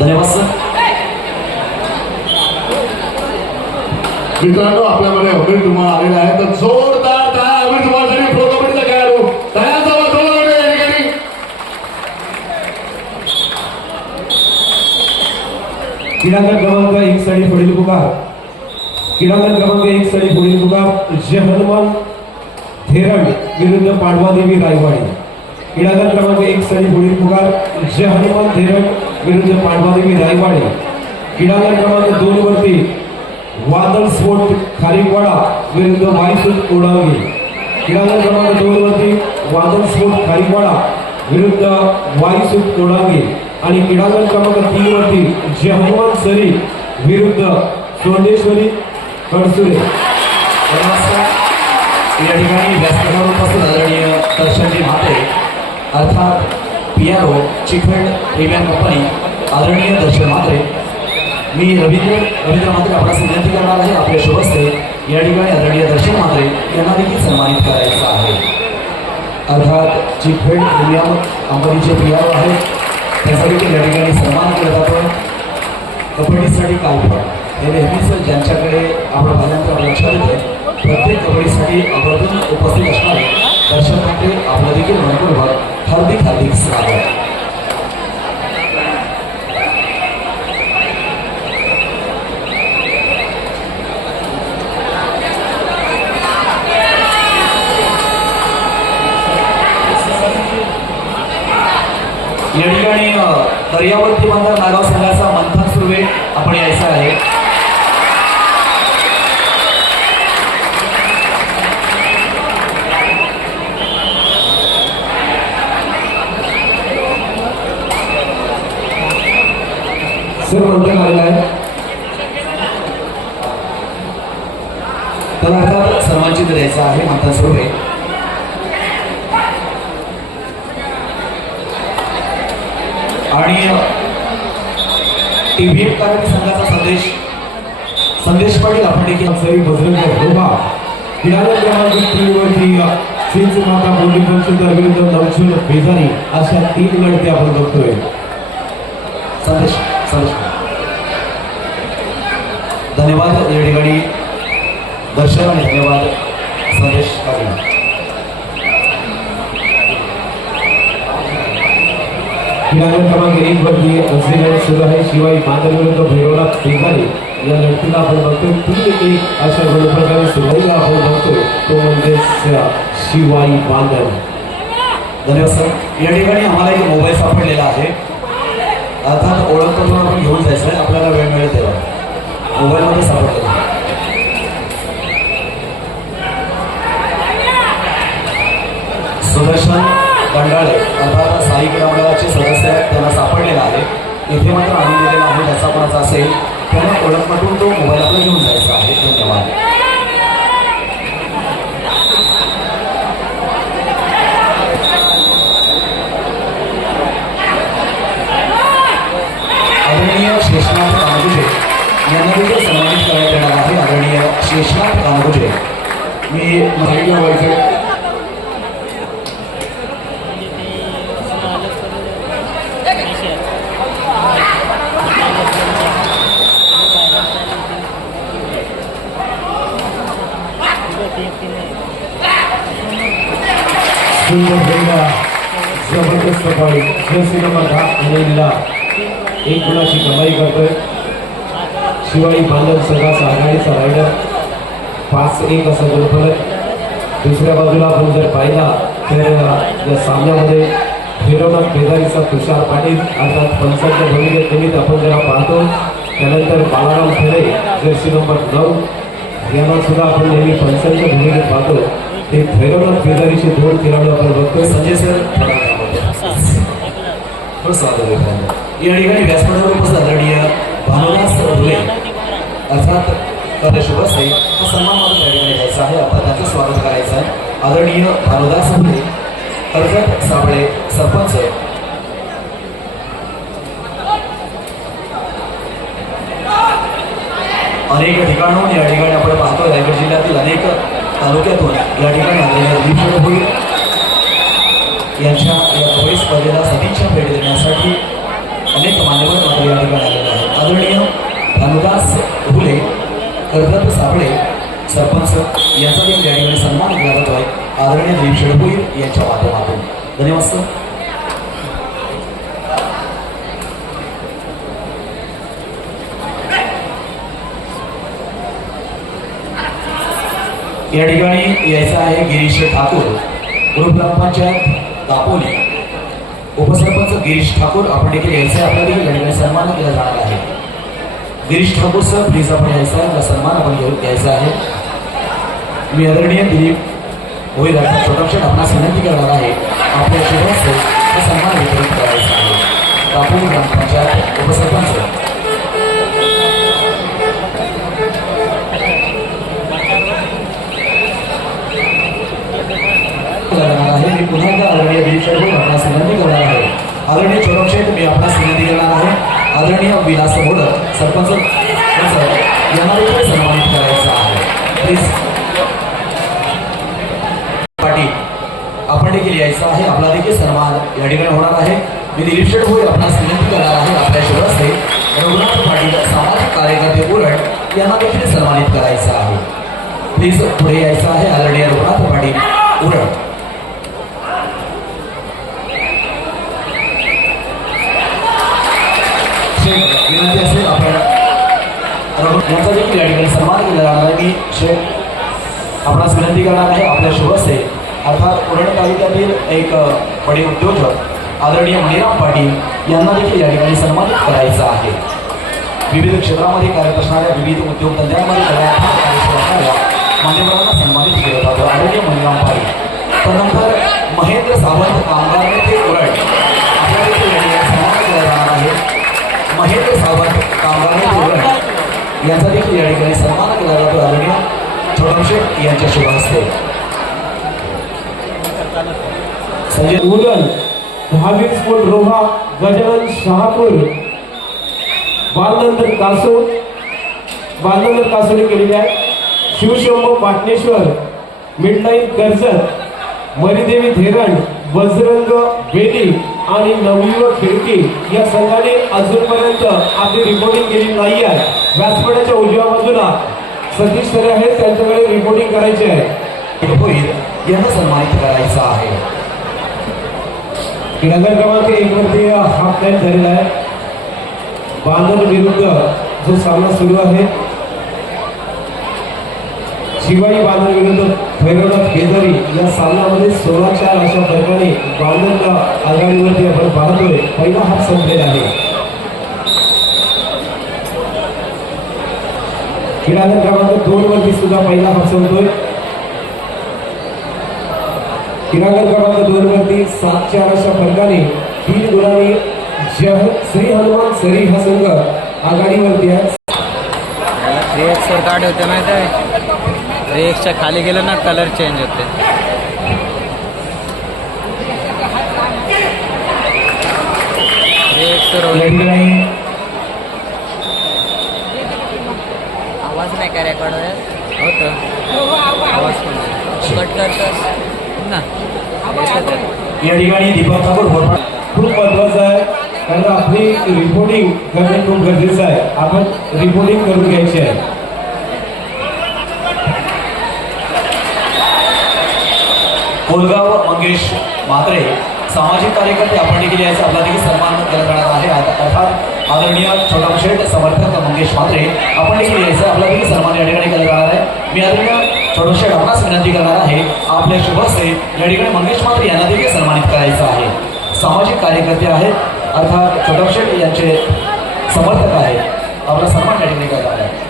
धन्यवाद मित्रांनो आपल्यामध्ये अमित तुम्हाला आलेला आहे. तर जोरदार टाळ्या अमित तुम्हाला प्रो कबड्डीचा खेळाडू तयारचा वाजवला म्हणजे या ठिकाणी. क्रीडांगण क्रमांक एक साठी पुढील पुकार. क्रीडांगण क्रमांक एक साठी पुढील पुकार जे हनुमान थेरड विरुद्ध पाडवादेवी रायवाडी. क्रीडांगण क्रमांक एक साठी पुढील पुकार जे हनुमान थेरड विरुद्ध पांडवादेवी रायवाडी क्रीडांगण क्रमांक दोन वरती वादळ स्फोट खारीकवाडा विरुद्ध वायुसूत ओढावली क्रीडांगण क्रमांक दोन वरती वादळ स्फोट खारीकवाडा विरुद्ध वायुसूत ओढावली आणि किडागर क्रमांक तीन वरती जहमान सरी विरुद्ध सोंडेश्वरी कडसुरे धन्यवाद या ठिकाणी व्यासपीठावर उपस्थित आदरणीय दर्शनजी म्हाते अर्थात P R O Chickfed premium company आदरणीय दर्शन मात्रे मी रवींद्र रवींद्र मात्रे आपणास विनंती करणार आहे. आपले शुभस्ते. या ठिकाणी आदरणीय दर्शन मात्रे यांना देखील सन्मानित करायचं आहे. अर्थात चिकफेड प्रीमियम कंपनीचे पी आर ओ आहेत. त्यासाठी देखील या ठिकाणी सन्मान केला जातो कबड्डीसाठी काय हे नेहमीच ज्यांच्याकडे आपण भाज्यांचा आपल्या लक्षात येते प्रत्येक कबड्डीसाठी आवर्जून उपस्थित असणारे दर्शक ठाकरे आपलं देखील मनपूर्वक हार्दिक हार्दिक स्वागत. या ठिकाणी दर्यावरती बांधव नागाव संघाचा मंथन सुर्वे आपण यायचं आहे. सर मंथन आलेला आहे. तर अर्थात सर्वांची द्यायचा आहे माता सोबे आणि टीव्ही कारण संघाचा संदेश. संदेश पाटील आपण देखील सरी बजरंग रोबा क्रीडांगण क्रमांक तीन वरती माता बोली विरुद्ध बेजारी. अशा तीन लढते आपण बघतोय. संदेश. संदेश धन्यवाद. या ठिकाणी दर्शन आणि धन्यवाद. संदेश पाटील क्रीडांगण क्रमांक एक वरती असेल सुरू आहे. शिवाय बांधल विरुद्ध भैरवनाथ बेजारी या लढतीला आपण बघतोय. तीन एक अशा गुणप्रकारे सुरुवातीला आपण बघतोय. तो म्हणजे शिवाई बांधव धन्यवाद सर. या ठिकाणी आम्हाला एक मोबाईल सापडलेला आहे. अर्थात ओळखपत्र आपण घेऊन जायचं आहे. आपल्याला वेळ मिळेल तेव्हा. मोबाईलमध्ये सापडतो सुदर्शन बंडाळे अर्थात साई क्रीडा मंडळाचे सदस्य आहेत. त्यांना सापडलेला आहे. इथे मात्र आणून दिलेला आहे. त्याचा कोणाचा असेल त्यांना ओळखपटून तो मोबाईल आपला घेऊन जायचा आहे. धन्यवाद. शेषनाथ कानगुजे मी साईडला व्हायचं जबरदस्त पाळी. जर्सी नंबर दहा अनिलला एक गुणाची कमाई करतोय. शिवाय बांधव संघाचा आघाडीचा रायडर पाच एक असा गुणफलक दुसऱ्या बाजूला आपण जर पाहिला तर या सामन्यामध्ये फिरवनाथ बेदारीचा तुषार पाटील अर्थात पंचांच्या भूमिकेत निमित्त आपण जेव्हा पाहतो. त्यानंतर बालाराम खेळे जर्सी नंबर नऊ यांना सुद्धा आपण नेहमी पंचांच्या भूमिकेत पाहतो. ते भैरवनाथ बेदारीचे दोन खेळाडू आपण बघतोय. संजय सर. या ठिकाणी व्यासपीठावर उपस्थित आदरणीय भानुदास धुले अर्थात कार्य शुभ असते हा सन्मान मला त्या ठिकाणी घ्यायचा आहे. आता त्याचं स्वागत करायचं आहे. आदरणीय भानुदास धुले कर्जत साबळे सरपंच. अनेक ठिकाणून या ठिकाणी आपण पाहतो रायगड जिल्ह्यातील अनेक तालुक्यातून या ठिकाणी आलेल्या यांच्या या कबड्डी स्पर्धेला सदिच्छा भेट देण्यासाठी अनेक मान्यवर मात्र या ठिकाणी आलेले आहेत. आदरणीय भानुदास फुले कर्दत साबळे सरपंच यांचा देखील या ठिकाणी सन्मान केला जातो आहे आदरणीय दिलीप शेडभोईर यांच्या माध्यमातून. धन्यवाद सर. या ठिकाणी यायचं आहे गिरीश ठाकूर. ग्रुप ग्रामपंचायत दापोली. उपसरपंच गिरीश ठाकूर आपण देखील यायचं आहे आपल्या देखील या ठिकाणी सन्मान केला जाणार आहे. गिरीश ठाकूर सर प्लीज आपण यायचं आहे सन्मान आपण घेऊन घ्यायचा आहे. मी आदरणीय दिलीप होईल अर्थात छोटाक्षण आपणास विनंती करणार आहे. आपल्या शुभास हा सन्मान वितरित करायचा आहे. कापूर ग्रामपंचायत उपसरपंच. आदरणीय विलास मोडक सरपंच सर, यांना प्लीज़ पाटील आपण देखील यायचं आहे आपला देखील सन्मान या ठिकाणी होणार आहे मी दिलीप शेठ होईल आपणास विनंती करणार आहे आपल्या शिवरस्ते रघुनाथ पाटील सामाजिक कार्यकर्ते उरण यांना देखील प्लीज़ पुढे आदरणीय रघुनाथ पाटील उरण रघु देखील या ठिकाणी सन्मान केला जाणार आहे. मी शेख आपणास विनंती करणार आहे आपल्या शुभस्ते. अर्थात उरण तालुक्यातील एक बडे उद्योजक आदरणीय मणिराम पाटील यांना देखील या ठिकाणी सन्मानित करायचं आहे. विविध क्षेत्रामध्ये कार्यरत असणाऱ्या विविध उद्योगधंद्यांमध्ये कलात्मक असणाऱ्या मान्यवरांना सन्मानित केलं जातं. आदरणीय मणिराम पाटील. त्यानंतर महेंद्र सावंत कामगार याचा देखील या ठिकाणी सन्मान केला जातो. आदरणीय छोटमशेठ यांच्या शुभ हस्ते. संजय उरण दहावीस फूट रोहा गजानन शहापूर बालनंतर कासो बालनंतर कासोने केलेली आहे शिवशंभ पाटणेश्वर मिडलाईन कर्जत मरिदेवी धेरण वज्रंग बेदी आणि नवयुवक खिडकी या संघाने अजूनपर्यंत आपली रिपोर्टिंग केली नाही आहे. व्यासपीठाच्या उजव्या बाजूला सतीश सरे आहेत त्यांच्याकडे रिपोर्टिंग करायची आहे. होईल यांना सन्मानित करायचं आहे. नगर क्रमांक एक वरती हाफ टाइम झालेला आहे. बांधण विरुद्ध जो सामना सुरू आहे शिवाई बांधण विरुद्ध भैरवनाथ केदारी या सामन्यामध्ये सोळा चार अशा फरकाने बांधण आघाडीवरती आपण पाहतोय. पहिला हाफ संपलेला आहे. क्रीडांगण क्रमांक दोन वरती सुद्धा पहिला हाफ संपतोय क्रीडांगण क्रमांक दोन वरती सात चार अशा फरकाने तीन गुणांनी जय श्री हनुमान सरी हा संघ आघाडीवरती आहे. काढ होते माहिती आहे? खाली गेलं ना कलर चेंज होते. थ्री एक्सवर या ठिकाणी आवाज नाही काय रेकॉर्ड होतं. आवाज. कट करतोस ना. या ठिकाणी दीपक ठाकूर खूप महत्वाचं आहे. कारण आपली रिपोर्टिंग करणे खूप गरजेचं आहे. आपण रिपोर्टिंग करून घ्यायची आहे. कोलगाव मंगेश म्हात्रे सामाजिक कार्यकर्ते आपण देखील याचा आपला देखील सन्मान केला जाणार आहे. आता- अर्थात आदरणीय छोटा शेठ समर्थक मंगेश म्हात्रे आपण देखील यायचं आपला देखील सन्मान या ठिकाणी केला जाणार आहे. मी आदरणीय छोटा शेठ आपणास विनंती करणार आहे आपल्या शुभ हस्ते या ठिकाणी मंगेश म्हात्रे यांना देखील सन्मानित करायचं आहे. सामाजिक कार्यकर्ते आहेत. अर्थात छोटा शेठ यांचे समर्थक आहेत. आपला सन्मान या ठिकाणी केला आहे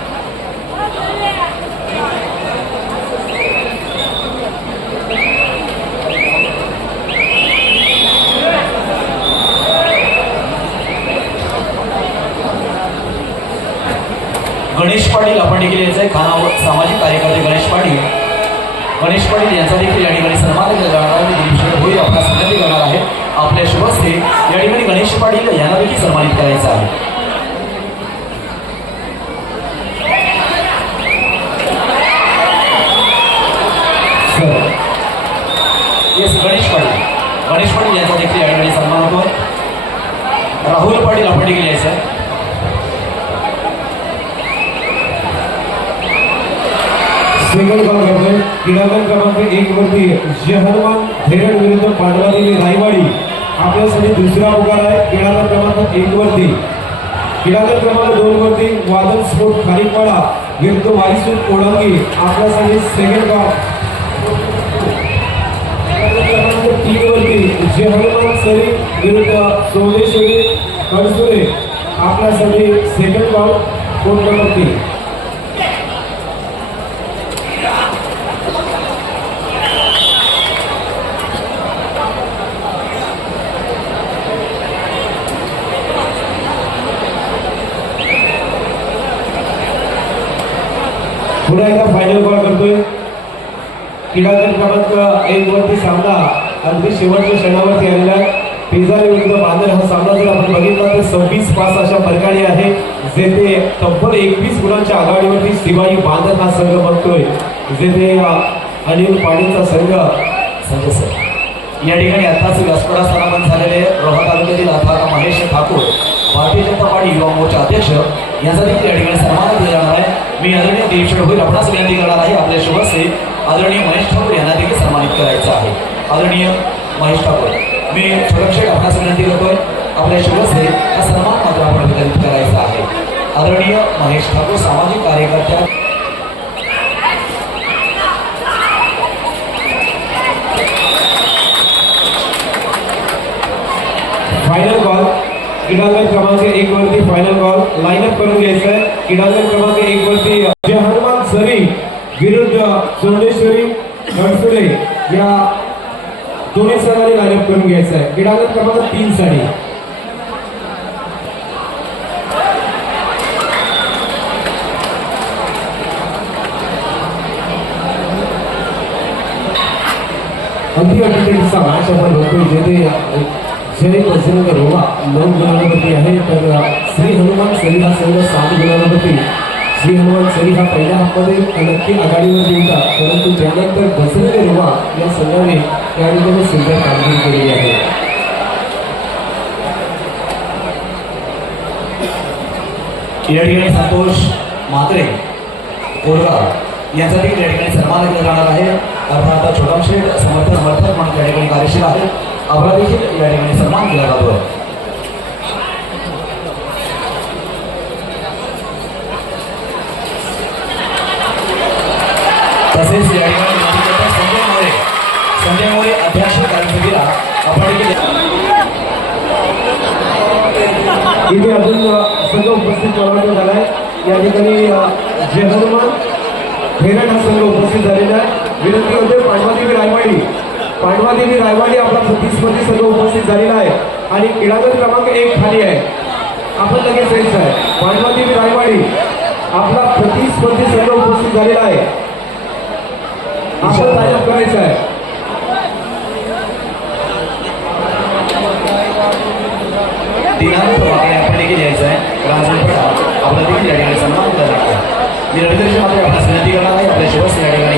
गणेश पाटील आपण देखील याचं आहे खानावर सामाजिक कार्यकर्ते गणेश पाटील. गणेश पाटील यांचा देखील या ठिकाणी सन्मान केला जाणार आहे. दिलीप होईल आपला विनंती करणार आहे. आपल्या शुभस्ते या ठिकाणी गणेश पाटील यांना देखील सन्मानित करायचं आहे सर येस गणेश पाटील गणेश पाटील यांचा देखील या ठिकाणी सन्मान होतो राहुल पाटील आपण सेकंड कॉल करतोय क्रीडांगण क्रमांक एक वरती जय हनुमान विरुद्ध पांडवादेवी रायवाडी आपल्यासाठी दुसरा पुकार आहे क्रीडांगण क्रमांक एक वरती. क्रीडांगण क्रमांक दोन वरती वादन स्फोट खारीपाडा विरुद्ध वाईसूर कोळंगी आपल्यासाठी सेकंड कॉल क्रमांक तीन वरती जय हनुमान सरी विरुद्ध सोमेश्वरी कडसुरे आपल्यासाठी सेकंड कॉल कोण नंबर पुन्हा एकदा फायनल कॉल करतोय. क्रीडांगण क्रमांक एक वरती सामना. अगदी शेवटच्या क्षणावरती आलेला आहे पेजारे विरुद्ध बांधर हा सामना जर आपण बघितला तर सव्वीस पाच अशा प्रकारे आहे जेथे तब्बल एकवीस गुणांच्या आघाडीवरती शिवाजी बांधर हा संघ बघतोय. जेथे अनिल पाटीलचा संघ संजय सर. या ठिकाणी आताच व्यासपीठात स्थानापन झालेले रोहा तालुक्यातील अर्थात महेश ठाकूर भारतीय जनता पार्टी युवा मोर्चा अध्यक्ष यांचा देखील या ठिकाणी सन्मान केला मी आदरणीय देवशेठ होईल आपणास विनंती करणार आहे. आपल्या शुभसे आदरणीय महेश ठाकूर यांना देखील सन्मानित करायचं आहे. आदरणीय महेश ठाकूर मी छोटक्षेट आपणास विनंती करतोय. आपल्या शुभसे हा सन्मान मात्र आपण विनंती करायचा आहे. आदरणीय महेश ठाकूर सामाजिक कार्यकर्त्या फायनल कॉल क्रीडांगण क्रमांक एक वरती फायनल कॉल लाईनअप करून घ्यायचं. आहे क्रीडांगण क्रमांक एक वरती जय हनुमान सरी विरुद्ध सोंडेश्वरी या दोन्ही संघांनी गायब करून घ्यायचं आहे. क्रीडांगण क्रमांक तीन साडी. अगदी अटीतटीचा मॅच आपण बघतोय जेथे जय बजरंग रोवा नऊ गुणांवरती आहे तर श्री हनुमान सरी संघ सात गुणांवरती श्री हनुमान सरी हा पहिल्या हातमध्ये नक्की आघाडीवर होता परंतु त्यानंतर बजरंग रोवा या संघाने या ठिकाणी सुंदर कामगिरी केलेली आहे. या ठिकाणी संतोष मात्रे कोरगाव यासाठी देखील या ठिकाणी सन्मान केला जाणार आहे. अर्थात छोटामशेठ समर्थ समर्थक म्हणून त्या ठिकाणी कार्यशील आहे आपला देखील या ठिकाणी सन्मान केला जातो. तसेच या ठिकाणी संजय मोरे संजय मोरे अध्यक्ष कार्यसमितीला आपण इथे अजून संघ उपस्थित करण्यात आहे या ठिकाणी अ, जय हनुमान फेरट हा संघ उपस्थित झालेला आहे. विनंती होते पांडवादेवी रायवाडी पांडवादेवी रायवाडी आपला प्रतिस्पर्धी संघ उपस्थित झालेला आहे. आणि क्रीडागत क्रमांक एक खाली आहे. आपण लगेच यायचं आहे पांडवादेवी रायवाडी आपला प्रतिस्पर्धी संघ उपस्थित झालेला आहे. आपण सायन करायचं आहे दिनांक प्रमाणे आपण देखील यायचं आहे आपला देखील या ठिकाणी सन्मान मी करणार आहे आपल्या शिवसेना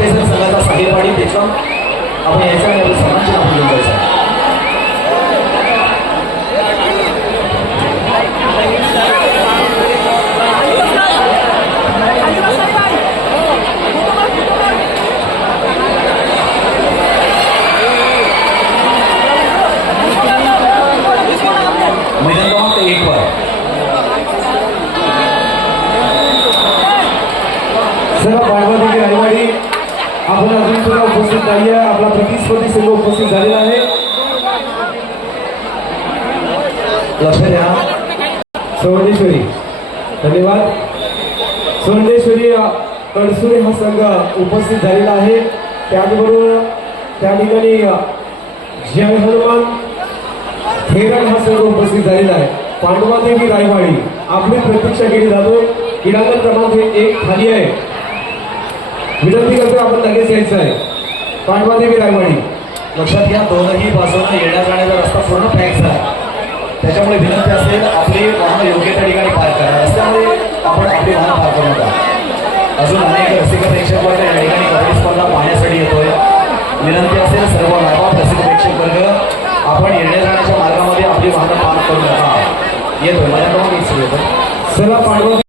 आहे भरणात पैसा संघाचा साहिल पाटील त्याचा आपण यायचा आणि आपलं सन्मानचिन्ह आपण घेऊन जायचं आहे मैदान क्रमांक एक वर चला पांडवादेवी रायवाडी आपण अजून सुद्धा उपस्थित नाही आहे आपला प्रतिस्पर्धी संघ उपस्थित झालेला आहे. लक्ष द्या. सोंडेश्वरी धन्यवाद. सोंडेश्वरी कडसुरे हा संघ उपस्थित झालेला आहे. त्याचबरोबर त्या ठिकाणी जय हनुमान खेरण हा संघ उपस्थित झालेला आहे. पांडवादेवी रायवाडी आपली प्रतीक्षा केली जातो. क्रीडांगण क्रमांक एक खाली आहे. विनंती करतो आपण लगेच यायचं आहे. पांडवादेवी रायवाडी लक्षात घ्या दोनही बाजूला येण्या जाण्याचा रस्ता पूर्ण पॅक झाला त्याच्यामुळे विनंती असेल आपली वाहनं योग्य त्या ठिकाणी पार्क करा. रस्त्यामुळे आपण आपली वाहनं पार्क करू नका. अजून अनेक रसिक प्रेक्षक वर्ग या ठिकाणी कबड्डी स्पर्धा पाहण्यासाठी येतोय. विनंती असेल सर्व मायबाप रसिक प्रेक्षक वर्ग आपण येण्या जाण्याच्या मार्गामध्ये आपली वाहनं पार्क करू नका. येतोय माझ्याकडून चला पांडवा